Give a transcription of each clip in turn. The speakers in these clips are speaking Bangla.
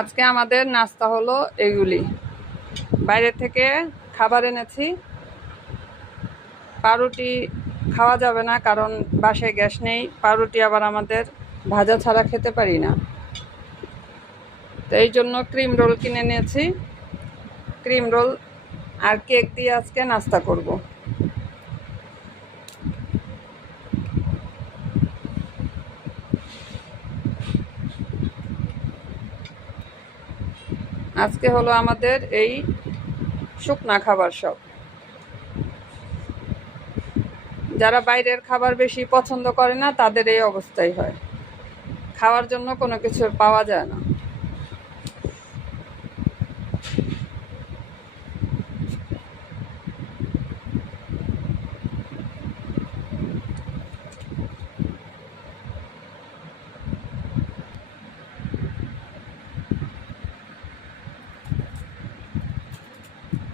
আজকে আমাদের নাস্তা হলো এগুলি। বাইরে থেকে খাবার এনেছি। পাউরুটি খাওয়া যাবে না, কারণ বাসায় গ্যাস নেই। পাউরুটি আবার আমাদের ভাজা ছাড়া খেতে পারি না, তো এই জন্য ক্রিম রোল কিনে নিয়েছি। ক্রিম রোল আর কেক দিয়ে আজকে নাস্তা করব। আজকে হলো আমাদের এই শুকনা খাবার সব। যারা বাইরের খাবার বেশি পছন্দ করে না তাদের এই অবস্থাই হয়, খাওয়ার জন্য কোনো কিছু পাওয়া যায় না।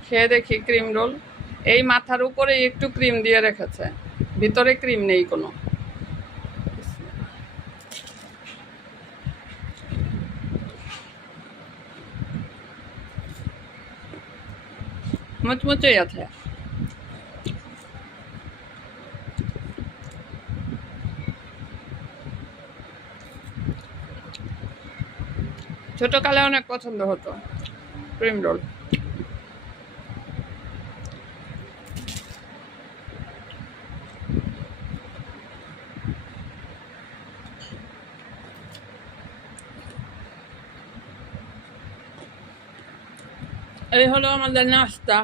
খেয়ে দেখি ক্রিম রোল। এই মাথার উপরে একটু ক্রিম দিয়ে রেখেছে, ভিতরে ক্রিম নেই কোনো। মুচমুচেই আছে। ছোটকালে অনেক পছন্দ হতো ক্রিম রোল। এই হলো আমাদের নাস্তা।